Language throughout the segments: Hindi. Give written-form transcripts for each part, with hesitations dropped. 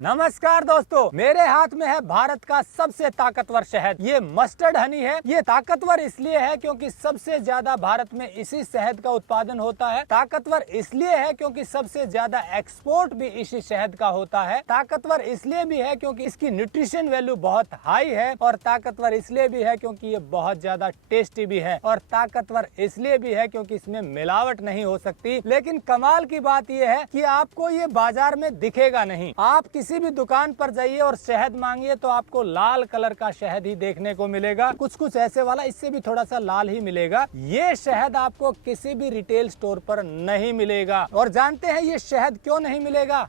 नमस्कार दोस्तों, मेरे हाथ में है भारत का सबसे ताकतवर शहद। ये मस्टर्ड हनी है। ये ताकतवर इसलिए है क्योंकि सबसे ज्यादा भारत में इसी शहद का उत्पादन होता है। ताकतवर इसलिए है क्योंकि सबसे ज्यादा एक्सपोर्ट भी इसी शहद का होता है। ताकतवर इसलिए भी है क्योंकि इसकी न्यूट्रिशन वैल्यू बहुत हाई है। और ताकतवर इसलिए भी है क्योंकि ये बहुत ज्यादा टेस्टी भी है। और ताकतवर इसलिए भी है क्योंकि इसमें मिलावट नहीं हो सकती। लेकिन कमाल की बात यह है कि आपको ये बाजार में दिखेगा नहीं। आप किसी भी दुकान पर जाइए और शहद मांगिए तो आपको लाल कलर का शहद ही देखने को मिलेगा। कुछ ऐसे वाला, इससे भी थोड़ा सा लाल ही मिलेगा। ये शहद आपको किसी भी रिटेल स्टोर पर नहीं मिलेगा। और जानते हैं ये शहद क्यों नहीं मिलेगा?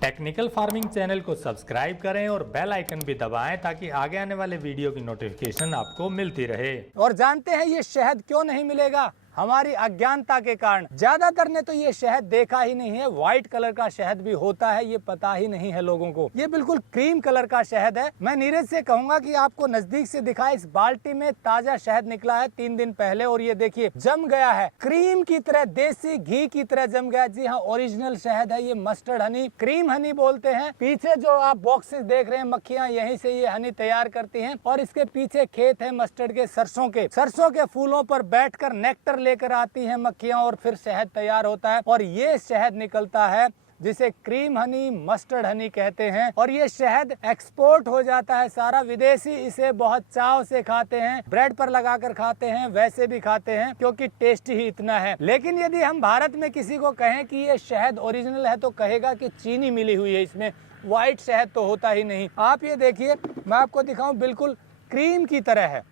टेक्निकल फार्मिंग चैनल को सब्सक्राइब करें और बेल आइकन भी दबाएं ताकि आगे आने वाले वीडियो की नोटिफिकेशन आपको मिलती रहे। और जानते हैं ये शहद क्यों नहीं मिलेगा? हमारी अज्ञानता के कारण। ज्यादातर ने तो ये शहद देखा ही नहीं है। व्हाइट कलर का शहद भी होता है, ये पता ही नहीं है लोगों को। ये बिल्कुल क्रीम कलर का शहद है। मैं नीरज से कहूंगा कि आपको नजदीक से दिखाए। इस बाल्टी में ताजा शहद निकला है 3 दिन पहले और ये देखिए जम गया है, क्रीम की तरह, देसी घी की तरह जम गया। जी हाँ, ओरिजिनल शहद है ये, मस्टर्ड हनी, क्रीम हनी बोलते हैं। पीछे जो आप बॉक्सेस देख रहे हैं, मक्खियां यहीं से ये हनी तैयार करती हैं। और इसके पीछे खेत है मस्टर्ड के, सरसों के फूलों पर बैठकर नेक्टर लेकर आती हैं मक्खियां और फिर शहद तैयार होता है। और ये शहद निकलता है जिसे क्रीम हनी, मस्टर्ड हनी कहते हैं। और ये शहद एक्सपोर्ट हो जाता है सारा। विदेशी इसे बहुत चाव से खाते हैं, ब्रेड पर लगाकर खाते हैं, वैसे भी खाते हैं क्योंकि टेस्ट ही इतना है। लेकिन यदि हम भारत में किसी को कहें कि ये शहद ओरिजिनल है तो कहेगा कि चीनी मिली हुई है इसमें, व्हाइट शहद तो होता ही नहीं। आप ये देखिए, मैं आपको दिखाऊं, बिल्कुल क्रीम की तरह है।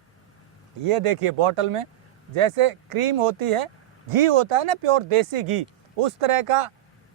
ये देखिए बॉटल में जैसे क्रीम होती है, घी होता है ना, प्योर देसी घी, उस तरह का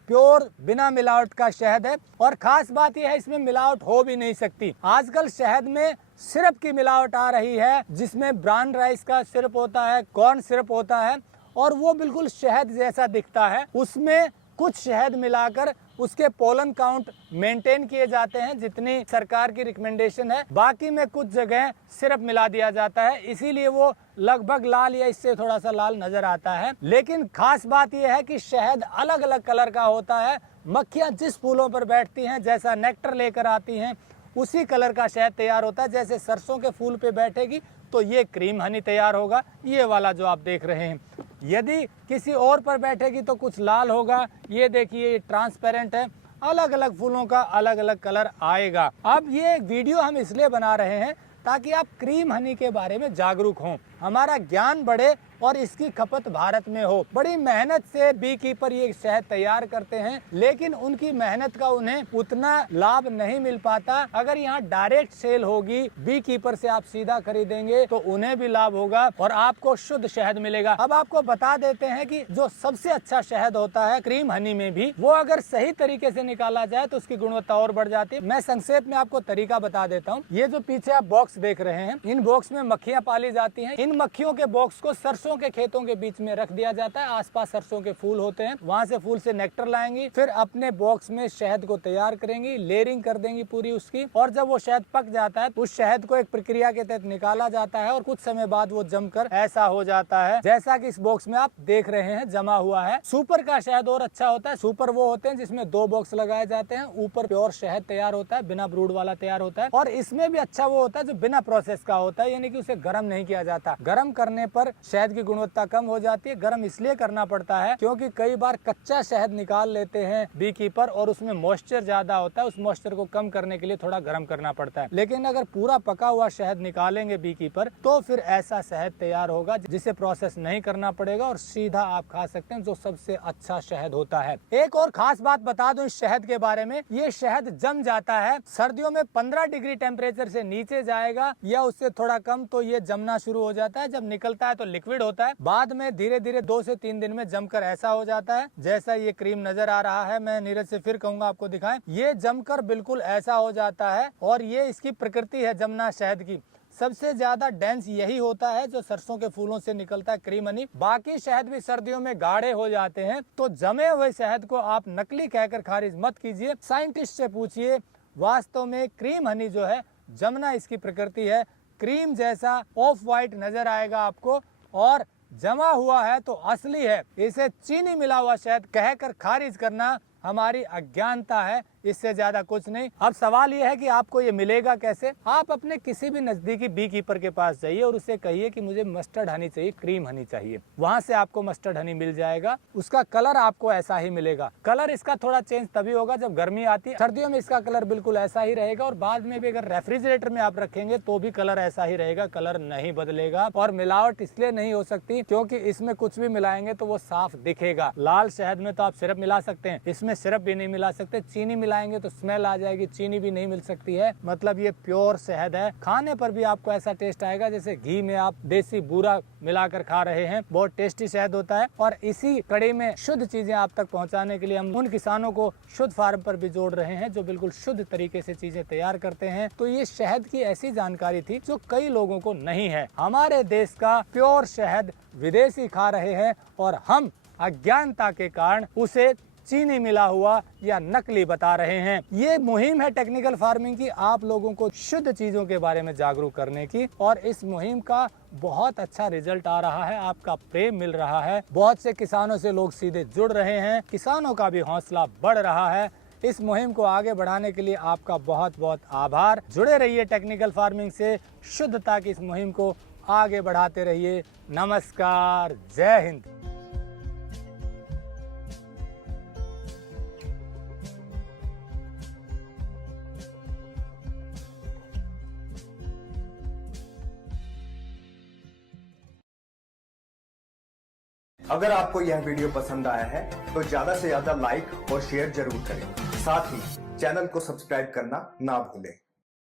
प्योर बिना मिलावट का शहद है। और खास बात यह है इसमें मिलावट हो भी नहीं सकती। आजकल शहद में सिरप की मिलावट आ रही है, जिसमें ब्राउन राइस का सिरप होता है, कॉर्न सिरप होता है और वो बिल्कुल शहद जैसा दिखता है। उसमें कुछ शहद मिलाकर उसके पोलन काउंट मेंटेन किए जाते हैं जितनी सरकार की रिकमेंडेशन है। बाकी में कुछ जगह सिर्फ मिला दिया जाता है, इसीलिए वो लगभग लाल या इससे थोड़ा सा लाल नजर आता है। लेकिन खास बात यह है कि शहद अलग अलग कलर का होता है। मक्खियां जिस फूलों पर बैठती हैं, जैसा नेक्टर लेकर आती हैं, उसी कलर का शहद तैयार होता है। जैसे सरसों के फूल पे बैठेगी तो ये क्रीम हनी तैयार होगा, ये वाला जो आप देख रहे हैं। यदि किसी और पर बैठेगी तो कुछ लाल होगा। ये देखिए, ये ट्रांसपेरेंट है। अलग अलग फूलों का अलग अलग कलर आएगा। अब ये वीडियो हम इसलिए बना रहे हैं ताकि आप क्रीम हनी के बारे में जागरूक हों, हमारा ज्ञान बढ़े और इसकी खपत भारत में हो। बड़ी मेहनत से बी कीपर ये शहद तैयार करते हैं, लेकिन उनकी मेहनत का उन्हें उतना लाभ नहीं मिल पाता। अगर यहाँ डायरेक्ट सेल होगी, बी कीपर से आप सीधा खरीदेंगे तो उन्हें भी लाभ होगा और आपको शुद्ध शहद मिलेगा। अब आपको बता देते हैं कि जो सबसे अच्छा शहद होता है क्रीम हनी में भी, वो अगर सही तरीके से निकाला जाए तो उसकी गुणवत्ता और बढ़ जाती है। मैं संक्षेप में आपको तरीका बता देता हूँ। ये जो पीछे आप बॉक्स देख रहे हैं, इन बॉक्स में मक्खियां पाली जाती हैं। इन मक्खियों के बॉक्स को सरसों के खेतों के बीच में रख दिया जाता है। आसपास सरसों के फूल होते हैं, वहां से फूल से नेक्टर लाएंगी, फिर अपने बॉक्स में शहद को तैयार करेंगी, लेयरिंग कर देंगी पूरी उसकी। और जब वो शहद पक जाता है, उस शहद को एक प्रक्रिया के तहत निकाला जाता है और कुछ समय बाद वो जमकर ऐसा हो जाता है जैसा कि इस बॉक्स में आप देख रहे हैं जमा हुआ है। सुपर का शहद और अच्छा होता है। सुपर वो होते हैं जिसमें 2 बॉक्स लगाए जाते हैं, ऊपर प्योर शहद तैयार होता है, बिना ब्रूड वाला तैयार होता है। और इसमें भी अच्छा वो होता है जो बिना प्रोसेस का होता है, यानी कि उसे गर्म नहीं किया जाता। गर्म करने पर शहद की गुणवत्ता कम हो जाती है। गर्म इसलिए करना पड़ता है क्योंकि कई बार कच्चा शहद निकाल लेते हैं बी कीपर और उसमें मॉइस्चर ज्यादा होता है। उस मॉइस्चर को कम करने के लिए थोड़ा गर्म करना पड़ता है। लेकिन अगर पूरा पका हुआ शहद निकालेंगे बी कीपर तो फिर ऐसा शहद तैयार होगा जिसे प्रोसेस नहीं करना पड़ेगा और सीधा आप खा सकते हैं, जो सबसे अच्छा शहद होता है। एक और खास बात बता दूं इस शहद के बारे में, ये शहद जम जाता है। सर्दियों में 15 डिग्री टेम्परेचर से नीचे जाएगा या उससे थोड़ा कम तो ये जमना शुरू हो जाता है। जब निकलता है तो लिक्विड होता है, बाद में धीरे धीरे 2 से 3 दिन में जमकर ऐसा हो जाता है जैसा ये क्रीम नजर आ रहा है। मैं नीरज से फिर कहूंगा आपको दिखाएं, ये जमकर बिल्कुल ऐसा हो जाता है। और ये इसकी प्रकृति है जमना शहद की। सबसे ज्यादा डेंस यही होता है जो सरसों के फूलों से निकलता है, क्रीम हनी। बाकी शहद भी सर्दियों में गाढ़े हो जाते हैं। तो जमे हुए शहद को आप नकली कहकर खारिज मत कीजिए, साइंटिस्ट से पूछिए। वास्तव में क्रीम हनी जो है, जमना इसकी प्रकृति है। क्रीम जैसा ऑफ व्हाइट नजर आएगा आपको और जमा हुआ है तो असली है। इसे चीनी मिला हुआ शहद कहकर खारिज करना हमारी अज्ञानता है। इससे ज्यादा कुछ नहीं। अब सवाल ये है कि आपको ये मिलेगा कैसे। आप अपने किसी भी नजदीकी बी कीपर के पास जाइए और उससे कहिए कि मुझे मस्टर्ड हनी चाहिए, क्रीम हनी चाहिए। वहां से आपको मस्टर्ड हनी मिल जाएगा। उसका कलर आपको ऐसा ही मिलेगा। कलर इसका थोड़ा चेंज तभी होगा जब गर्मी आती है। सर्दियों में इसका कलर बिल्कुल ऐसा ही रहेगा और बाद में भी अगर रेफ्रिजरेटर में आप रखेंगे तो भी कलर ऐसा ही रहेगा, कलर नहीं बदलेगा। और मिलावट इसलिए नहीं हो सकती क्योंकि इसमें कुछ भी मिलाएंगे तो वो साफ दिखेगा। लाल शहद में तो आप सिरप मिला सकते हैं, इसमें सिरप भी नहीं मिला सकते। चीनी मिलाएंगे तो स्मेल आ जाएगी, चीनी भी नहीं मिल सकती है। मतलब ये प्योर शहद है। खाने पर भी आपको ऐसा टेस्ट आएगा जैसे घी में आप देसी बूरा मिलाकर खा रहे हैं। बहुत टेस्टी शहद होता है। और इसी कड़ी में शुद्ध चीजें आप तक पहुंचाने के लिए हम उन किसानों को शुद्ध फार्म पर भी जोड़ रहे हैं जो बिल्कुल शुद्ध तरीके से चीजें तैयार करते हैं। तो ये शहद की ऐसी जानकारी थी जो कई लोगों को नहीं है। हमारे देश का प्योर शहद विदेशी खा रहे हैं और हम अज्ञानता के कारण उसे चीनी मिला हुआ या नकली बता रहे हैं। ये मुहिम है टेक्निकल फार्मिंग की, आप लोगों को शुद्ध चीजों के बारे में जागरूक करने की। और इस मुहिम का बहुत अच्छा रिजल्ट आ रहा है, आपका प्रेम मिल रहा है। बहुत से किसानों से लोग सीधे जुड़ रहे हैं, किसानों का भी हौसला बढ़ रहा है। इस मुहिम को आगे बढ़ाने के लिए आपका बहुत बहुत आभार। जुड़े रहिए टेक्निकल फार्मिंग से, शुद्धता की इस मुहिम को आगे बढ़ाते रहिए। नमस्कार, जय हिंद। अगर आपको यह वीडियो पसंद आया है तो ज्यादा से ज्यादा लाइक और शेयर जरूर करें। साथ ही चैनल को सब्सक्राइब करना ना भूलें।